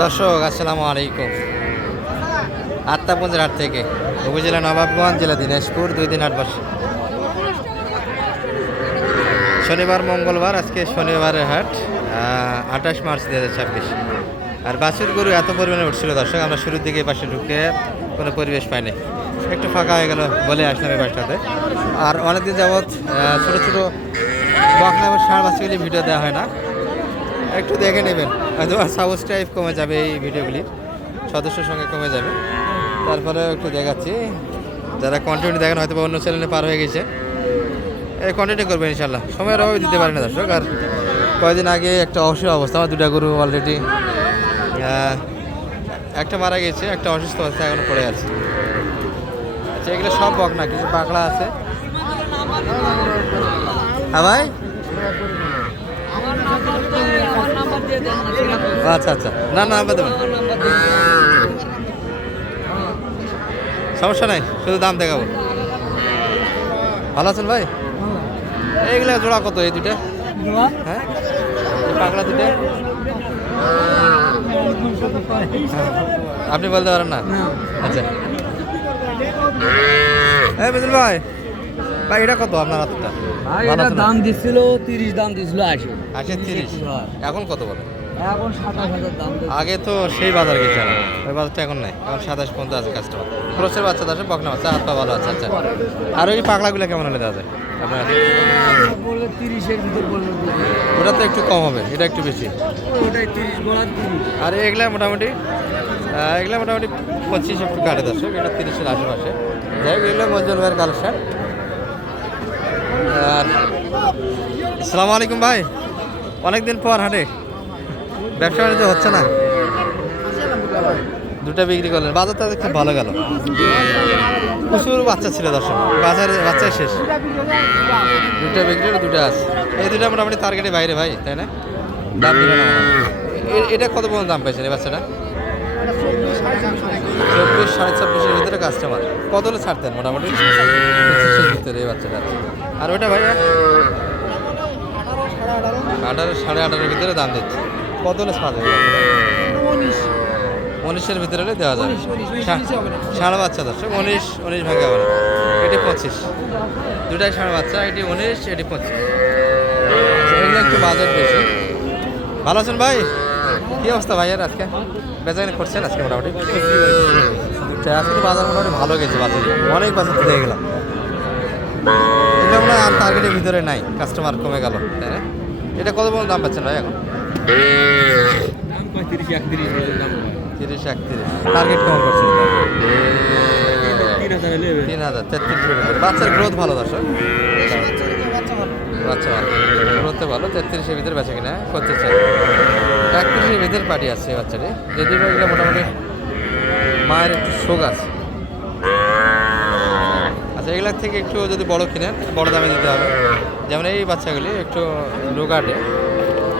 দর্শক আসসালামু আলাইকুম। আত্মাপুঞ্জের হাট থেকে উপজেলা নবাবগঞ্জ, জেলা দিনাজপুর, 2 দিন হাট বসে। শনিবার মঙ্গলবার, আজকে শনিবারের হাট 28 মার্চ 2026। আর বাছুর গরু এত পরিমাণে উঠছিল দর্শক, আমরা শুরুর দিকে এই পাশে ঢুকে কোনো পরিবেশ পাইনি, একটু ফাঁকা হয়ে গেল বলে আসলাম এই পাশটাতে। আর অনেকদিন যাবৎ ছোটো ছোটো বকনা এবং ষাঁড় বাচ্চাগুলি ভিডিও দেওয়া হয় না, একটু দেখে নেবেন। হয়তো সাবস্ক্রাইব কমে যাবে, এই ভিডিওগুলির সদস্যের সঙ্গে কমে যাবে, তারপরে একটু দেখাচ্ছি। যারা কন্টিনিউ দেখেন হয়তো অন্য চ্যানেলে পার হয়ে গেছে, এই কন্টিনিউ করবেন ইনশাল্লাহ। সময়ের অভাবে দিতে পারি না দর্শক। আর কয়েকদিন আগে একটা অসুখ অবস্থা, আমার 2টা গরু অলরেডি, একটা মারা গেছে, একটা অসুস্থ অবস্থা এখন পড়ে আছে। আচ্ছা, এগুলো সব বকনা, কিছু পাকড়া আছে। হ্যাঁ ভাই, আচ্ছা আচ্ছা, না না নাম্বার দেবেন, সমস্যা নাই, শুধু দাম দেখাবো। ভালো আছেন ভাই? এইগুলা জোড়া কত এই দুইটা? হ্যাঁ, এই পাকড়া দুইটা আপনি বলতে পারেন না? আচ্ছা, এই বিজুল ভাই, ভাই এটা কত আপনার হাতটা? দাম দিছিল 30, দাম দিছিল 80। 30, এখন কত বলে? এখন 27,000 দাম। আগে তো সেই বাজার গেছে, ওই বাজারটা এখন নাই, এখন 27 পর্যন্ত আছে কাস্টমার। ক্রসের বাচ্চা আছে, বকনা বাচ্চা, হাত পা ভালো আছে। আচ্ছা, আর ওই পাগলাগুলো কেমন হলে দেওয়া যায় আপনার? বললে 30-এর ভিতর বললে ওটা তো একটু কম হবে, এটা একটু বেশি। ওটাই 30 বলা 30। আর এগুলা মোটামুটি 25 একটু কাটে দর্শক, এটা 30-এর আশেপাশে। যাই হোক, এগুলো মজুল ভাইয়ের কালেকশন। আর আসসালামু আলাইকুম ভাই, অনেকদিন পর হাটে, ব্যবসা বাণিজ্য হচ্ছে না? 2টা বিক্রি করলেন, বাজারটা খুব ভালো গেল, প্রচুর বাচ্চা ছিল দর্শক, বাচ্চাই শেষ। 2টা বিক্রি, 2টা আছে, এই 2টা মোটামুটি টার্গেটের বাইরে ভাই, তাই না? দাম দিল না। এটা কত পর্যন্ত দাম পাইছেন এই বাচ্চাটা? 24, 26.5-এর ভিতরে কাস্টমার। কত হলে ছাড়তেন মোটামুটি? 25-এর ভিতরে এই বাচ্চাটা। আর ওইটা ভাইয়া 18, 18.5-এর ভিতরে দাম দিচ্ছে। কত হলে ছাড় দেবে? 19-এর ভিতরে হলে দেওয়া যাবে। ষাঁড় বাচ্চা দর্শক, 19 ভাগে হবে না। এটি 25, 2টাই ষাঁড় বাচ্চা, এটি 19, এটি 25। এগুলো একটু বাজেট বেশি। ভালো আছেন ভাই? কী অবস্থা ভাইয়ের আজকে? বেচাকেনা করছেন আজকে মোটামুটি? আজকে বাজার মোটামুটি ভালো গেছে, বাজার অনেক বাজার দিয়ে গেলাম। এটা মনে হয় আর টার্গেটের ভিতরে নাই, কাস্টমার কমে গেল, তাই না? এটা কত পর্যন্ত দাম পাচ্ছেন ভাই এখন? 30-31 টার্গেট কেমন করছেন? 3,000, 33-এর ভিতরে। বাচ্চার গ্রোথ ভালো দর্শক, বাচ্চা ভালো, গ্রোথে ভালো। 33-এর ভিতরে বেচা কিনা করতে চাই। 31-এর ভিতরে পার্টি আছে এই বাচ্চাটি, যদি এগুলো মোটামুটি মায়ের একটু শোক আছে। আচ্ছা, এগুলার থেকে একটু যদি বড় কিনেন, বড় দামে দিতে হবে। যেমন এই বাচ্চাগুলি একটু রোগাটে,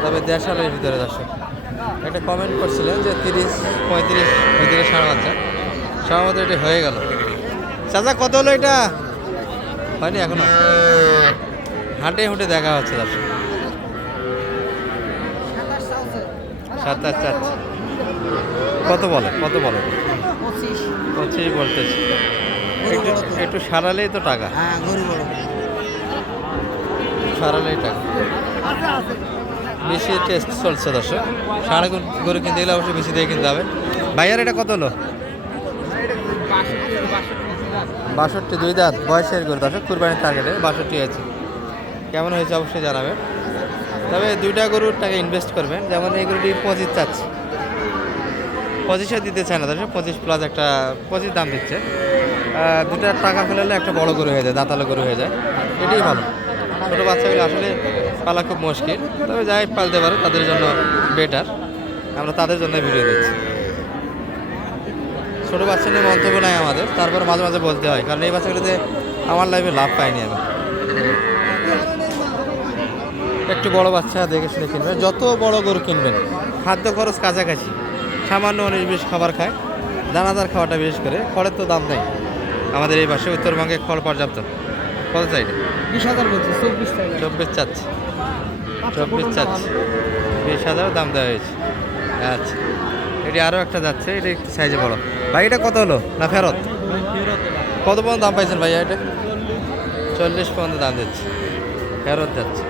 তবে 1.5 সালের ভিতরে দর্শক। একটা কমেন্ট করছিলেন যে 30-35 ভিতরে ষাঁড় বাচ্চা, ষাঁড় মতো এটি হয়ে গেল। চাচা কত হলো এটা? হয়নি এখনো, হাঁটে হুঁটে দেখা হচ্ছে দর্শক। 27 চাচ্ছে। কত বলে? 25 বলতেছে। একটু সারালেই তো টাকা, সারালেই টাকা। বেশি টেস্ট চলছে দর্শক, ষাঁড় গরু কিনতে গেলে অবশ্যই বেশি দিয়ে কিনতে হবে। ভাইয়ার এটা কত হলো? 62, 2 দাঁত বয়সের গরু দর্শক, কুরবানির টার্গেটে 62 আছে। কেমন হয়েছে অবশ্যই জানাবেন। তবে 2টা গরুর টাকা ইনভেস্ট করবেন। যেমন এই গরুটি 25 চাচ্ছে, 25-এ দিতে চায় না দর্শক, 25 প্লাস একটা 25 দাম দিচ্ছে। 2টা টাকা ফেলালে একটা বড় গরু হয়ে যায়, দাঁতালো গরু হয়ে যায়, এটাই ভালো। ছোটো বাচ্চাগুলো আসলে পালা খুব মুশকিল, তবে যাই পালতে পারে তাদের জন্য বেটার, আমরা তাদের জন্য ভিডিও দিচ্ছি। ছোটো বাচ্চা নিয়ে মন্তব্য নাই আমাদের, তারপর মাঝে মাঝে বলতে হয়, কারণ এই বাচ্চাগুলোতে আমার লাইফে লাভ পাইনি আমি। একটু বড় বাচ্চা দেখে শুনে কিনবেন, যত বড় গরু কিনবেন খাদ্য খরচ কাছাকাছি, সামান্য 19-20 খাবার খায়, দানাদার খাওয়াটা বিশেষ করে। খড়ের তো দাম নেই আমাদের এই পাশে, উত্তরবঙ্গে খড় পর্যাপ্ত। কত চাই? 20,000 বলছি, 24 চাচ্ছে। 24 চাচ্ছে। 20,000 দাম দেওয়া হয়েছে। আচ্ছা, এটি আরও একটা যাচ্ছে, এটা একটু সাইজে বড়। ভাই এটা কত হলো না ফেরত? কত পর্যন্ত দাম পাইছেন ভাইয়া এটা? 40 পর্যন্ত দাম দিচ্ছে, ফেরত যাচ্ছে।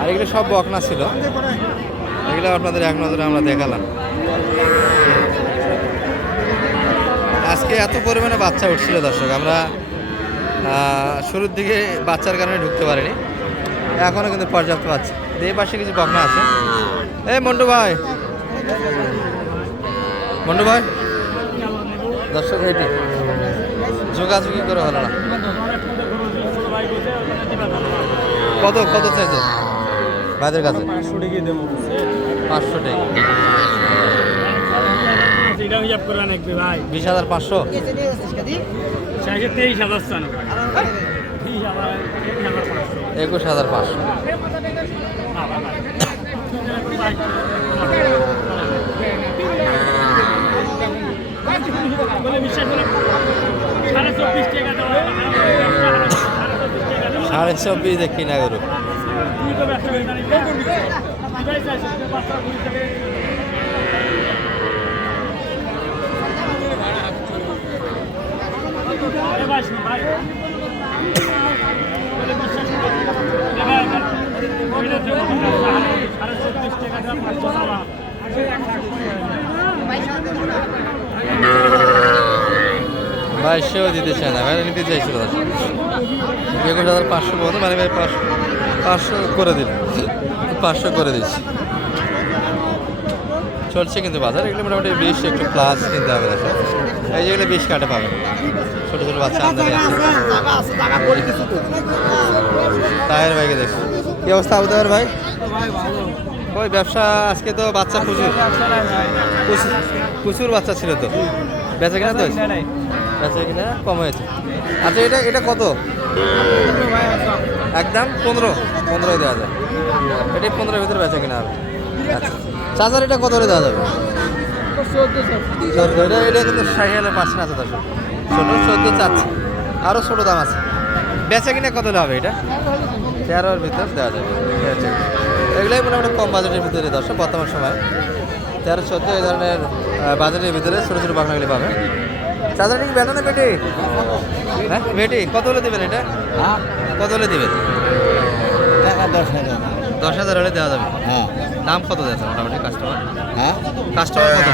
আর এগুলো সব বকনা ছিল, এগুলো আপনাদের এক নজরে আমরা দেখালাম। আজকে এত পরিমাণে বাচ্চা উঠছিল দর্শক, আমরা শুরুর দিকে বাচ্চার কারণে ঢুকতে পারিনি, এখনও কিন্তু পর্যাপ্ত বাচ্চা। এই পাশে কিছু বকনা আছে। এই মন্টু ভাই, মন্টু ভাই, দর্শক এটি যোগাযোগই করে হলো না। কত কত চাইছে ভাইদের কাছে? 500 টাকা। 20,500। 21,500। সাড়ে 24 দেখি না গরু। বাইশশো দিতে চায় না ভাই, নিতে চাইছিল 21,500 বলতো, মানে ভাই 500 করে দিল, 500 করে দিচ্ছি। চলছে কিন্তু বাজার, এগুলো মোটামুটি 20 একটু প্লাস কিনতে হবে দেখো। এই যেগুলো 20 কাটে পাবেন, ছোটো ছোটো বাচ্চা আমদানি আছে। তাহের ভাইকে দেখো কি অবস্থা আবু তাহের ভাই? ওই ব্যবসা আজকে তো বাচ্চা প্রচুর প্রচুর বাচ্চা ছিল তো, বেচা কিনা তো বেচা কিনা কম হয়েছে। আচ্ছা এটা এটা কত? একদম 15 দেওয়া যায়, এটাই 15-এর ভিতরে বেচা কিনা হবে। আচ্ছা চার্জার এটা কত করে দেওয়া যাবে? 14। এটা কিন্তু 60,000 পার্সেন্ট আছে দর্শক, ছোটো 14 চাচ্ছে, আরও ছোটো দাম আছে। বেচা কিনা কত হবে এটা? 13-এর ভিতরে দেওয়া যাবে। এগুলোই মোটামুটি কম বাজেটের ভিতরে দর্শক, বর্তমান সময় 13-14 এই ধরনের বাজেটের ভিতরে ছোটো ছোটো বাগনাগুলি পাবে। চার্জারটা কি বেতনে বেটি? হ্যাঁ বেটি কত হলে দেবেন এটা? কত হলে দেবেন? 10,000 হলে দেওয়া যাবে। হ্যাঁ। দাম কত দিয়েছে মোটামুটি কাস্টমার? হ্যাঁ, কাস্টমার কত?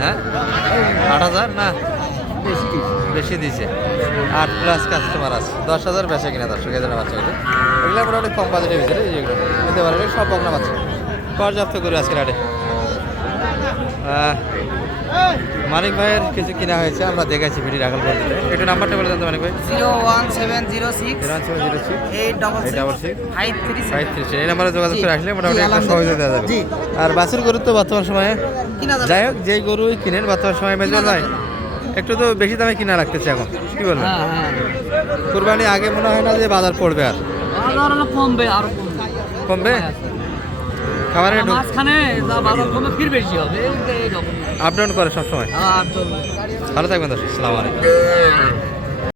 হ্যাঁ 8,000 না বেশি দিয়েছে, 8+ কাস্টমার আছে, 10,000 বেচা কিনা দর্শক। এই ধরনের বাচ্চাগুলো এগুলো মোটামুটি কম বাজেটের ভিতরে যেগুলো নিতে পারবে, সব বকনা বাচ্চা পর্যাপ্ত করে আজকে রাটে। মানিক ভাইয়ের কিছু কিনা হয়েছে, আমরা দেখেছি ভিডিও রাখাল করে দিতে। একটু নাম্বারটা বলে দেন তো মানিক ভাই। 01706 866 536 এই নাম্বারে যোগাযোগ করে আসলে মোটামুটি একটা সহজে দেওয়া যাবে। আর বাছুর গরু তো বর্তমান সময়ে যাই হোক যেই গরুই কিনেন বর্তমান সময়ে মেজর ভাই একটু তো বেশি দামে কিনা রাখতেছে এখন, কি বলবেন? কুরবানি আগে মনে হয় না যে বাজার পড়বে, আর কমবে, আরো কমবে। খাবারের মাঝখানে বাজার কমে ফির বেশি হবে, আপ ডাউন করে সবসময়। ভালো থাকবেন দর্শক, আসসালামু আলাইকুম।